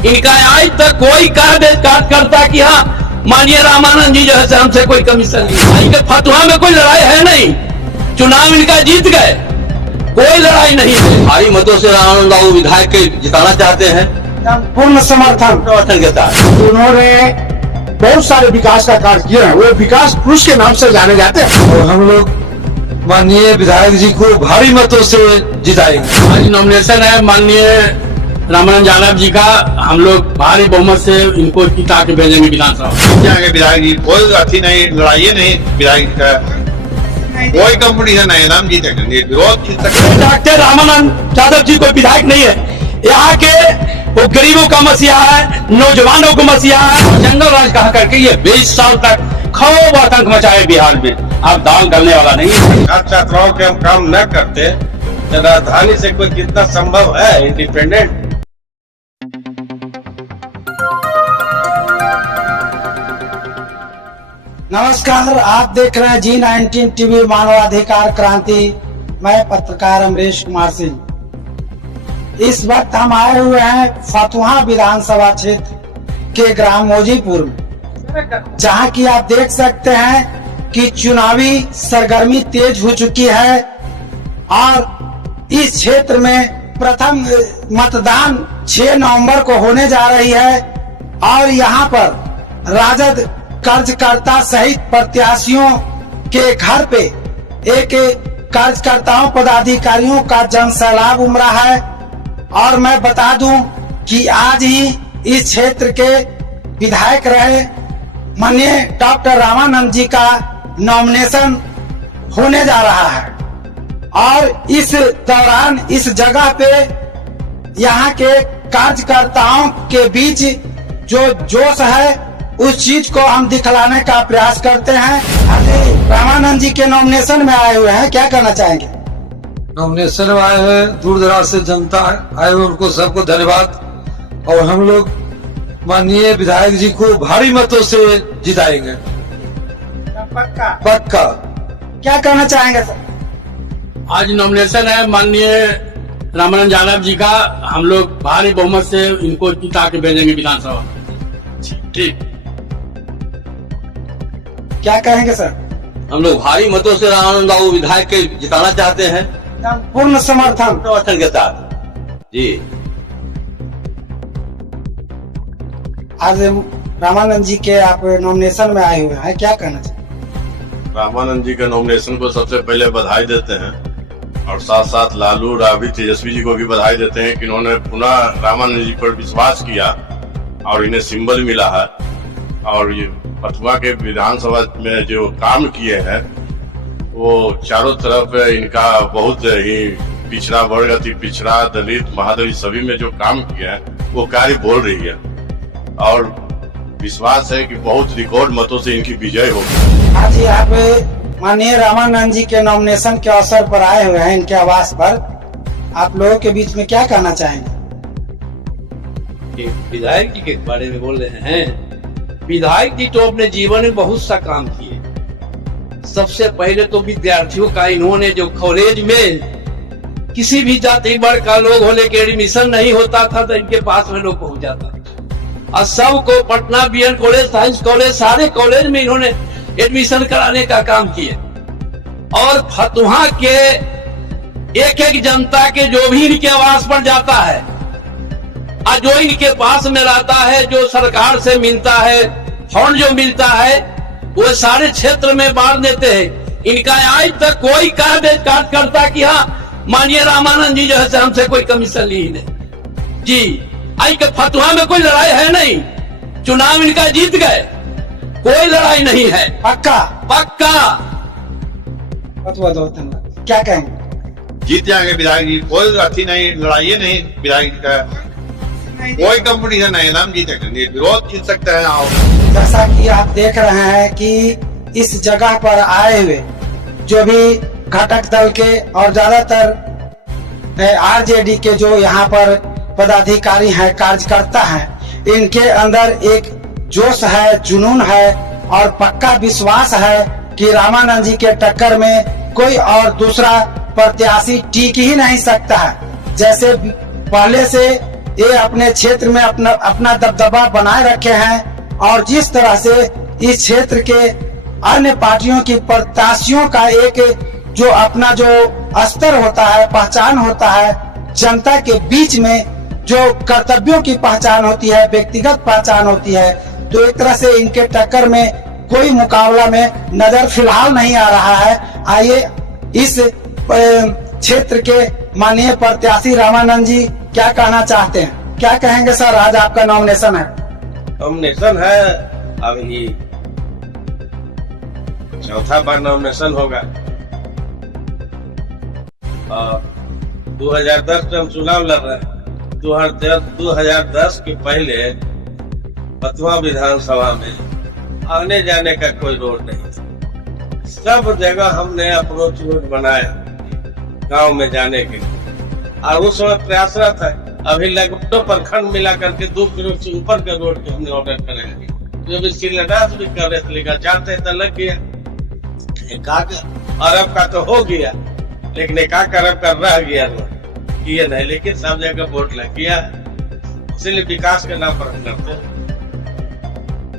इनका आज तक कोई कार्यकर्ता कि हाँ माननीय रामानंद जी जो है हमसे कोई कमीशन नहीं। इनके फतवा में कोई लड़ाई है नहीं, चुनाव इनका जीत गए, कोई लड़ाई नहीं है। भारी मतों से रामानंद बाबू विधायक के जिताना चाहते हैं। पूर्ण समर्थन के साथ उन्होंने बहुत सारे विकास का कार्य किया है, वो विकास पुरुष के नाम से जाने जाते हैं और हम लोग माननीय विधायक जी को भारी मतों से जिताएंगे। आज नॉमिनेशन है माननीय रामानंद यादव जी का, हम लोग भारी बहुमत से इनको जिता के भेजेंगे विधानसभा। विधायक जी कोई अथी नहीं, लड़ाई नहीं, विधायक का कोई कंपटीशन नहीं, नाम जीतेंगे, विरोध जीत सकते। डॉक्टर रामानंद यादव जी कोई विधायक नहीं है, यहाँ के वो गरीबों का मसीहा है, नौजवानों का मसीहा है। जंगल राज कहा करके ये 20 साल तक खूब आतंक मचाए बिहार में, अब दाल गलने वाला नहीं है। छात्राओं के हम काम न करते तो राजधानी से कोई कितना संभव है इंडिपेंडेंट। नमस्कार, आप देख रहे हैं G19 टीवी मानवाधिकार क्रांति। मैं पत्रकार अमरीश कुमार सिंह। इस वक्त हम आए हुए हैं फतुहा विधानसभा क्षेत्र के ग्राम मौजीपुर में, जहां की आप देख सकते हैं कि चुनावी सरगर्मी तेज हो चुकी है और इस क्षेत्र में प्रथम मतदान 6 नवंबर को होने जा रही है और यहां पर राजद कार्यकर्ता सहित प्रत्याशियों के घर पे एक कार्यकर्ताओं पदाधिकारियों का जनसैलाब उमड़ा है। और मैं बता दूं कि आज ही इस क्षेत्र के विधायक रहे माननीय डॉक्टर रामानंद जी का नॉमिनेशन होने जा रहा है और इस दौरान इस जगह पे यहाँ के कार्यकर्ताओं के बीच जो जोश है उस चीज को हम दिखलाने का प्रयास करते हैं। रामानंद जी के नॉमिनेशन में आए हुए हैं, क्या कहना चाहेंगे? नॉमिनेशन में आए हुए दूर दराज से जनता आए हुए, उनको सबको धन्यवाद। और हम लोग माननीय विधायक जी को भारी मतों से जिताएंगे, पक्का। क्या कहना चाहेंगे सर? आज नॉमिनेशन है माननीय रामानंद यादव जी का, हम लोग भारी बहुमत से इनको जिता के भेजेंगे विधानसभा। ठीक, क्या कहेंगे सर? हम लोग भारी मतों से रामानंद बाबू विधायक के जिताना चाहते हैं। पूर्ण समर्थन के साथ जी। आज रामानंद जी के आप नॉमिनेशन में आए हुए हैं, क्या कहना चाहिए? रामानंद जी के नॉमिनेशन को सबसे पहले बधाई देते हैं और साथ साथ लालू राबड़ी तेजस्वी जी को भी बधाई देते हैं कि इन्होंने पुनः रामानंद जी पर विश्वास किया और इन्हें सिंबल मिला है। और ये फतुहा के विधानसभा में जो काम किए हैं वो चारों तरफ इनका बहुत ही पिछड़ा वर्ग, अति पिछड़ा, दलित, महादलित सभी में जो काम किया है वो कार्य बोल रही है और विश्वास है कि बहुत रिकॉर्ड मतों से इनकी विजय होगी। आज आप माननीय रामानंद जी के नॉमिनेशन के अवसर पर आए हुए हैं इनके आवास पर, आप लोगों के बीच में क्या कहना चाहेंगे? विधायक जी के बारे में बोल रहे हैं। विधायक जी तो अपने जीवन में बहुत सा काम किए। सबसे पहले तो विद्यार्थियों का इन्होंने जो कॉलेज में किसी भी जाति वर्ग का लोग होने के एडमिशन नहीं होता था तो इनके पास में लोग पहुंच जाता था और सबको Patna BN college, science college, सारे कॉलेज में इन्होंने एडमिशन कराने का काम किए। और फतुहा के एक एक जनता के जो भी इनके आवास पर जाता है और जो इनके पास में रहता है, जो सरकार से मिलता है, फंड जो मिलता है वो सारे क्षेत्र में बांट देते हैं। इनका आज तक कोई कार्यकर्ता कि हाँ माननीय रामानंद जी जो है हमसे कोई कमीशन ली नहीं जी। आज के फतुहा में कोई लड़ाई है नहीं, चुनाव इनका जीत गए, कोई लड़ाई नहीं है, पक्का पक्का। बहुत क्या कहेंगे? जीत जाएंगे विधायक जी, कोई अथी नहीं, लड़ाई नहीं, विधायक का कोई कंपटीशन नहीं, नाम जीतेंगे, विरोध जीत सकते हैं। आओ, जैसा कि आप देख रहे हैं कि इस जगह पर आए हुए जो भी घटक दल के और ज्यादातर आरजेडी के जो यहाँ पर पदाधिकारी हैं, कार्यकर्ता हैं, इनके अंदर एक जोश है, जुनून है और पक्का विश्वास है कि रामानंद जी के टक्कर में कोई और दूसरा प्रत्याशी टिक ही नहीं सकता है। जैसे पहले से ये अपने क्षेत्र में अपना दबदबा बनाए रखे हैं और जिस तरह से इस क्षेत्र के अन्य पार्टियों की प्रत्याशियों का एक जो अपना जो स्तर होता है, पहचान होता है, जनता के बीच में जो कर्तव्यों की पहचान होती है, व्यक्तिगत पहचान होती है, तो एक तरह से इनके टक्कर में कोई मुकाबला में नजर फिलहाल नहीं आ रहा है। आइए इस क्षेत्र के माननीय प्रत्याशी रामानंद जी क्या कहना चाहते हैं, क्या कहेंगे सर? आज आपका नॉमिनेशन है। नॉमिनेशन है, अभी चौथा बार नॉमिनेशन होगा। 2010 में हम चुनाव लड़ रहे हैं। 2010 के पहले पतवा विधानसभा में आने जाने का कोई रोड नहीं था। सब जगह हमने अप्रोच रोड बनाया गांव में जाने के लिए, और उस समय प्रयासरत है। अभी लगभग 2 प्रखंड मिला करके 2 किलोमीटर से ऊपर के रोड के हमने ऑर्डर करेंगे। जब शिलान्यास भी कर रहे थे, लेकिन चाहते तो लग गया। 1 अरब का तो हो गया, लेकिन 1 अरब का रह गया रोड, किए नहीं, लेकिन सब जगह वोट लग गया। इसलिए विकास के नाम पर हम करते हैं।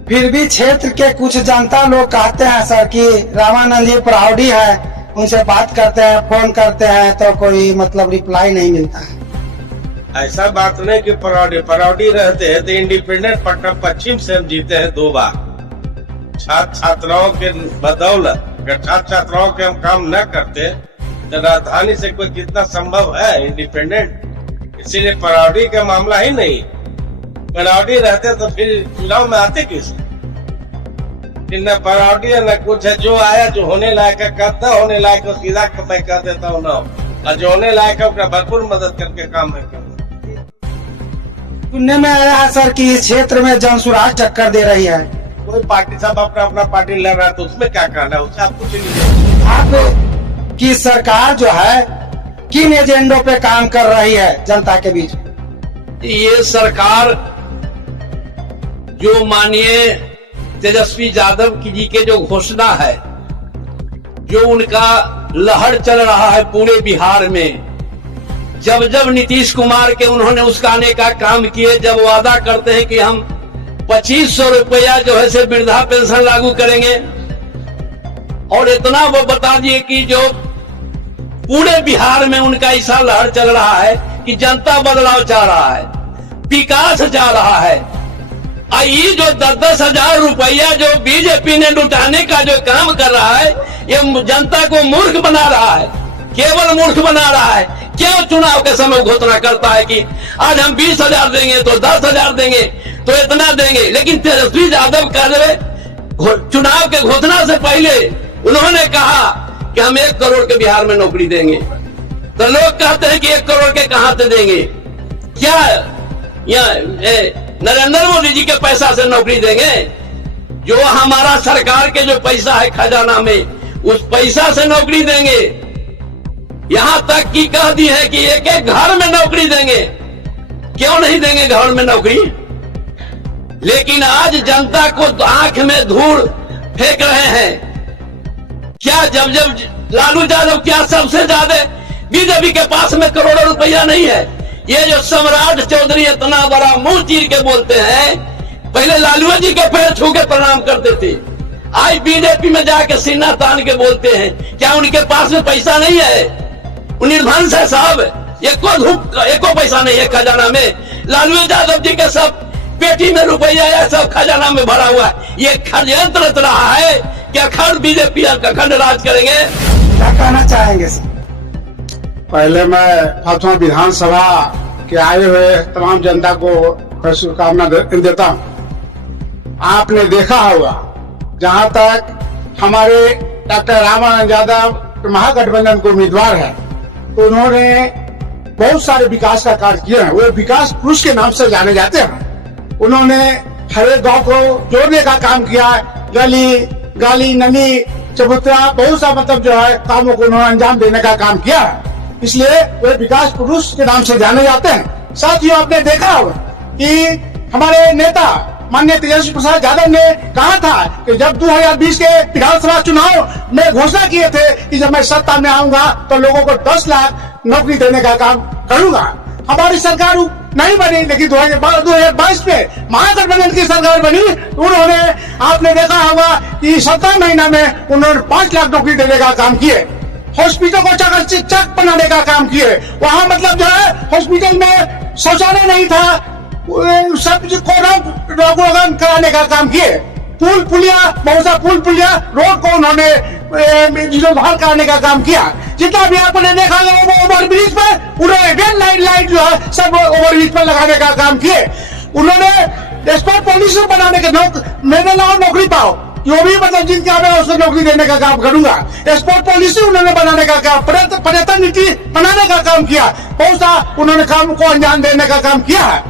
फिर भी क्षेत्र के कुछ जनता लोग कहते हैं सर कि रामानंद जी प्राउडी है, उनसे बात करते हैं, फोन करते हैं तो कोई मतलब रिप्लाई नहीं मिलता है। ऐसा बात नहीं कि पराउडी रहते हैं तो इंडिपेंडेंट पटना पश्चिम से हम जीते हैं 2 बार। छात्राओं के बदौलत, अगर छात्राओं के हम काम न करते तो राजधानी से कोई कितना संभव है इंडिपेंडेंट। इसीलिए पराउडी का मामला ही नहीं। पराउडी रहते तो फिर चुनाव में आते किस? न पराउडी है न कुछ है। जो आया, जो होने लायक है करता, होने लायक है सीधा मैं कह देता हूँ ना, और जो होने लायक है उसका भरपूर मदद करके काम है करता। सुनने में आया है सर कि इस क्षेत्र में जनसुराज टक्कर दे रही है। कोई पार्टी, सब अपना पार्टी लड़ रहा है, तो उसमें क्या करना है? उससे आप कुछ नहीं। आप की सरकार जो है किन एजेंडों पे काम कर रही है जनता के बीच? ये सरकार जो माननीय तेजस्वी यादव जी के जो घोषणा है, जो उनका लहर चल रहा है पूरे बिहार में, जब जब नीतीश कुमार के उन्होंने उसकाने का काम किए, जब वादा करते हैं कि हम 2500 रुपया जो है से वृद्धा पेंशन लागू करेंगे, और इतना वो बता दिए कि जो पूरे बिहार में उनका ऐसा लहर चल रहा है कि जनता बदलाव चाह रहा है, विकास चाह रहा है। ये जो 10-10 हजार रुपया जो बीजेपी ने लुटाने का जो काम कर रहा है, ये जनता को मूर्ख बना रहा है, केवल मूर्ख बना रहा है। क्यों चुनाव के समय घोषणा करता है कि आज हम 20,000 देंगे तो 10,000 देंगे तो इतना देंगे, लेकिन तेजस्वी यादव चुनाव के घोषणा से पहले उन्होंने कहा कि हम 1 करोड़ के बिहार में नौकरी देंगे। तो लोग कहते हैं कि 1 करोड़ के कहां से देंगे? क्या नरेंद्र मोदी जी के पैसा से नौकरी देंगे? जो हमारा सरकार के जो पैसा है खजाना में, उस पैसा से नौकरी देंगे। यहां तक कि कह दी है कि एक घर में नौकरी देंगे। क्यों नहीं देंगे घर में नौकरी? लेकिन आज जनता को आंख में धूल फेंक रहे हैं। क्या जब लालू यादव क्या सबसे ज्यादा बीजेपी के पास में करोड़ों रुपया नहीं है? ये जो सम्राट चौधरी इतना बड़ा मुंह चीर के बोलते हैं, पहले लालू जी के पैर छू के प्रणाम करते थे, आज बीजेपी में जाके सीना तान के बोलते हैं। क्या उनके पास में पैसा नहीं है? निर्धन है साहब, एको पैसा नहीं है खजाना में। लालू यादव जी के सब पेटी में रुपया है, सब खजाना में भरा हुआ है। ये षड्यंत्र रच रहा है कि अखंड बीजेपी अखंड राज करेंगे। क्या कहना चाहेंगे सर? पहले मैं फतवा विधानसभा के आए हुए तमाम जनता को शुभकामना देता हूँ। आपने देखा होगा, जहाँ तक हमारे डॉक्टर रामानंद यादव महागठबंधन के उम्मीदवार है, तो उन्होंने बहुत सारे विकास का कार्य किए हैं। वो विकास पुरुष के नाम से जाने जाते हैं। उन्होंने हर एक गाँव को जोड़ने का काम किया, गली नली चबूतरा, बहुत सा मतलब जो है कामों को उन्होंने अंजाम देने का काम किया है। इसलिए वे विकास पुरुष के नाम से जाने जाते हैं। साथियों, आपने देखा होगा कि हमारे नेता माननीय तेजस्वी प्रसाद यादव ने कहा था कि जब 2020 के विधानसभा चुनाव में घोषणा किए थे कि जब मैं सत्ता में आऊंगा तो लोगों को 10 लाख नौकरी देने का काम करूंगा। हमारी सरकार नहीं बनी, लेकिन 2022 में महागठबंधन की सरकार बनी। उन्होंने, आपने देखा होगा कि 17 महीना में उन्होंने 5 लाख नौकरी देने का काम किए, हॉस्पिटल को चक बनाने का काम किए। वहां मतलब जो है हॉस्पिटल में शौचालय नहीं था, सब को कराने का काम किए। पुल पुलिया, बहुत सा पुल पुलिया, रोड को उन्होंने जीर्णोद्धार कराने का काम किया। जितना भी आपने देखा ओवर ब्रिज पर उन्होंने रेल लाइट जो है सब ओवर ब्रिज पर लगाने का काम किए। उन्होंने स्पोर्ट पॉलिसी बनाने के मेरे लाओ नौकरी पाओ, जो भी मतलब जिनका मैं उसको नौकरी देने का काम करूंगा। स्पोर्ट पॉलिसी उन्होंने बनाने का काम, पर्यटन नीति बनाने का काम किया। बहुत सा उन्होंने काम को अंजाम देने का काम किया है।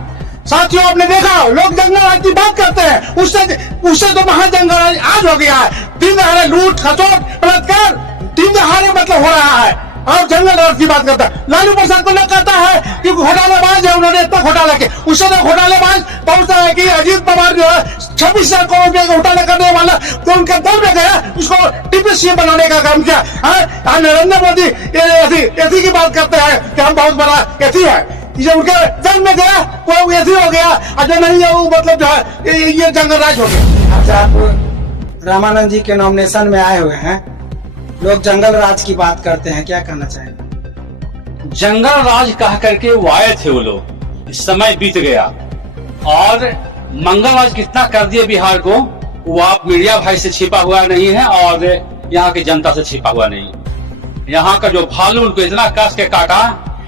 साथियों, आपने देखा लोग जंगल राज की बात करते हैं, उससे तो महाजंगल राज आज हो गया है। दिन दहाड़े लूट खसोट बलात्कार दिन दहाड़े मतलब हो रहा है, और जंगल राज की बात करता है। लालू प्रसाद को लोग कहता है कि घोटालाबाज है, उन्होंने इतना घोटाला किया। उससे तो घोटालेबाज पहुंचता है कि अजीत पवार जो है 26,000 करोड़ रुपए का घोटाला करने वाला, तो उनके दल में गया, उसको डिप्टी सीएम बनाने का काम किया। नरेंद्र मोदी एथी की बात करते हैं कि हम बहुत बड़ा एथी है, जब उनके दल में गया वो एथी हो गया, और जो नहीं है वो मतलब जो है ये जंगल राज हो गया। अच्छा, आप रामानंद जी के नॉमिनेशन में आए हुए हैं, लोग जंगल राज की बात करते हैं, क्या कहना चाहेंगे? जंगल राज कह करके वो आए थे वो लोग, इस समय बीत गया, और मंगल राज कितना कर दिए बिहार को, वो आप मीडिया भाई से छिपा हुआ नहीं है और यहाँ की जनता से छिपा हुआ नहीं। यहाँ का जो भालू उनको इतना कस के काटा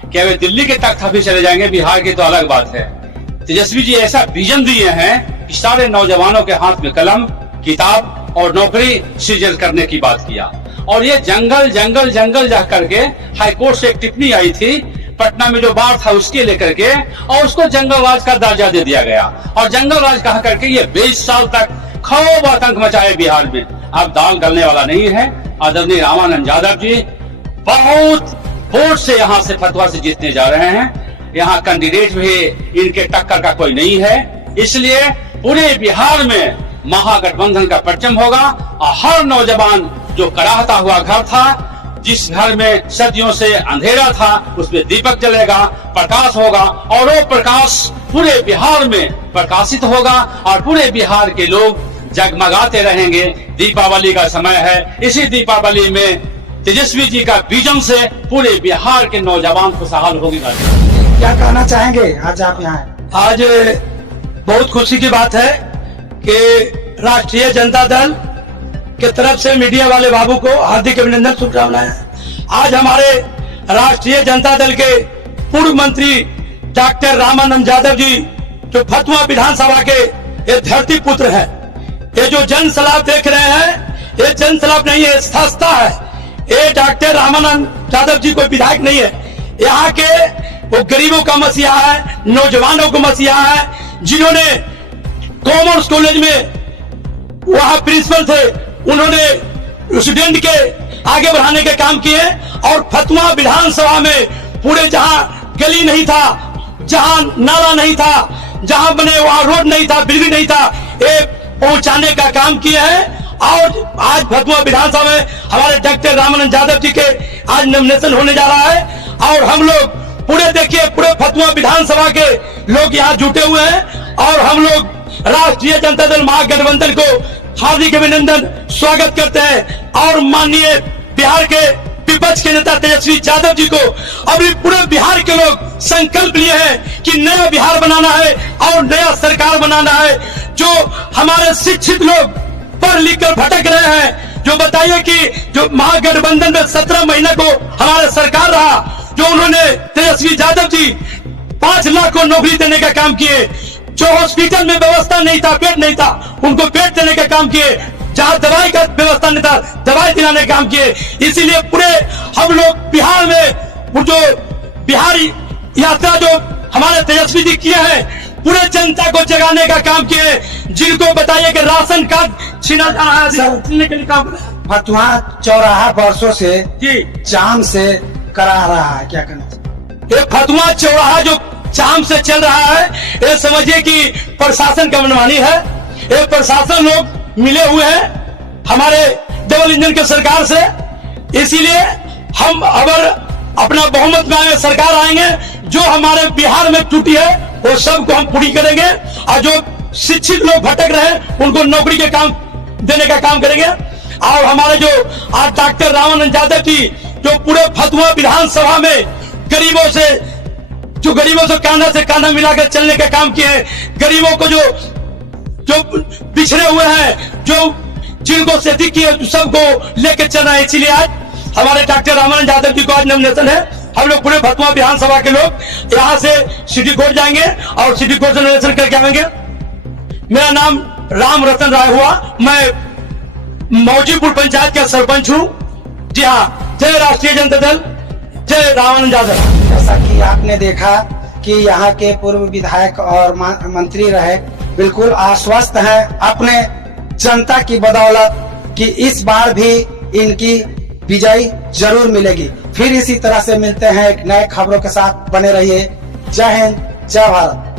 कि वे दिल्ली के तख्त भी चले जाएंगे, बिहार की तो अलग बात है। तेजस्वी जी ऐसा विजन दिए हैं कि सारे नौजवानों के हाथ में कलम, किताब और नौकरी सृजन करने की बात किया। और ये जंगल जंगल जंगल जा करके हाईकोर्ट से एक टिप्पणी आई थी पटना में जो बाढ़ था उसके लेकर के, और उसको जंगल राज का दर्जा दे दिया गया, और जंगल राज कहा करके ये 20 साल तक खूब आतंक मचाए बिहार में। अब दाल गलने वाला नहीं है। आदरणीय रामानंद यादव जी बहुत वोट से यहाँ से फतवा से जीतने जा रहे हैं। यहाँ कैंडिडेट भी इनके टक्कर का कोई नहीं है, इसलिए पूरे बिहार में महागठबंधन का परचम होगा, और हर नौजवान जो कराहता हुआ घर था, जिस घर में सदियों से अंधेरा था, उसमें दीपक जलेगा, प्रकाश होगा, और वो प्रकाश पूरे बिहार में प्रकाशित होगा, और पूरे बिहार के लोग जगमगाते रहेंगे। दीपावली का समय है, इसी दीपावली में तेजस्वी जी का विजन से पूरे बिहार के नौजवान खुशहाल होगी। क्या कहना चाहेंगे आज आप यहाँ? आज बहुत खुशी की बात है कि राष्ट्रीय जनता दल के तरफ से मीडिया वाले बाबू को हार्दिक अभिनंदन, शुभकामनाएं। आज हमारे राष्ट्रीय जनता दल के पूर्व मंत्री डॉक्टर रामानंद यादव जी, जो फतुहा विधानसभा के ये धरती पुत्र हैं, ये जो जन सलाह देख रहे हैं, ये जन सलाह नहीं है, संस्था है। ये डॉक्टर रामानंद यादव जी कोई विधायक नहीं है, यहाँ के वो गरीबों का मसीहा है, नौजवानों का मसीहा है, जिन्होंने कॉमर्स कॉलेज में वहां प्रिंसिपल थे, उन्होंने स्टूडेंट के आगे बढ़ाने के काम किए, और फतुहा विधानसभा में पूरे जहां गली नहीं था, जहां नाला नहीं था, जहां बने वहां रोड नहीं था, बिजली नहीं था, ये पहुंचाने का काम किए हैं। और आज फतुहा विधानसभा में हमारे डॉक्टर रामानंद यादव जी के आज नॉमिनेशन होने जा रहा है, और हम लोग पूरे देखिए पूरे फतुहा विधानसभा के लोग यहाँ जुटे हुए हैं, और हम लोग राष्ट्रीय जनता दल महागठबंधन को हार्दिक अभिनंदन स्वागत करते हैं। और माननीय बिहार के विपक्ष के नेता तेजस्वी यादव जी को अभी पूरे बिहार के लोग संकल्प लिए हैं कि नया बिहार बनाना है और नया सरकार बनाना है। जो हमारे शिक्षित लोग पढ़ लिख कर भटक रहे हैं, जो बताइए कि जो महागठबंधन में 17 महीने को हमारा सरकार रहा, जो उन्होंने तेजस्वी यादव जी 5 लाख को नौकरी देने का काम किए, जो हॉस्पिटल में व्यवस्था नहीं था, बेड नहीं था, उनको बेड देने का काम किए, जहां दवाई का व्यवस्था नहीं था, दवाई दिलाने का काम किए। इसीलिए पूरे हम लोग बिहार में जो बिहारी यात्रा जो हमारे तेजस्वी जी किए हैं, पूरे जनता को जगाने का काम किए, जिनको बताइए कि राशन कार्ड छीना जा रहा है, छीनने के लिए काम कर रहा है। फतुहा चौराहा वर्षों से जी जाम से करा रहा है, क्या कहना चाहिए? ये फतुहा चौराहा जो जाम से चल रहा है, ये समझिए कि प्रशासन का मनमानी है। ये प्रशासन लोग मिले हुए हैं हमारे डबल इंजन के सरकार से, इसीलिए हम अगर अपना बहुमत में आएंगे, सरकार आएंगे, जो हमारे बिहार में त्रुटि है वो सबको हम पूरी करेंगे और जो शिक्षित लोग भटक रहे हैं उनको नौकरी के काम देने का काम करेंगे। और हमारे जो आज डॉक्टर रामानंद यादव जी जो पूरे फतुहा विधानसभा में गरीबों से कांधा मिलाकर चलने का काम किए हैं, गरीबों को जो पिछड़े हुए हैं, जो जिनको क्षति की है, सबको लेकर चलना है। इसीलिए आज हमारे डॉक्टर रामानंद यादव जी को आज नॉमिनेशन है। हम लोग पूरे फतुहा विधानसभा के लोग यहाँ से सिटी कोर्ट जाएंगे और सिटी कोर्ट से नॉमिनेशन करके आएंगे। मेरा नाम राम रतन राय हुआ, मैं मौजीपुर पंचायत का सरपंच हूँ। जी हाँ, जय राष्ट्रीय जनता दल, जय रामानंद यादव। जैसा कि आपने देखा कि यहाँ के पूर्व विधायक और मंत्री रहे बिल्कुल आश्वस्त हैं अपने जनता की बदौलत कि इस बार भी इनकी विजय जरूर मिलेगी। फिर इसी तरह से मिलते हैं एक नए खबरों के साथ, बने रहिए। जय हिंद, जय भारत।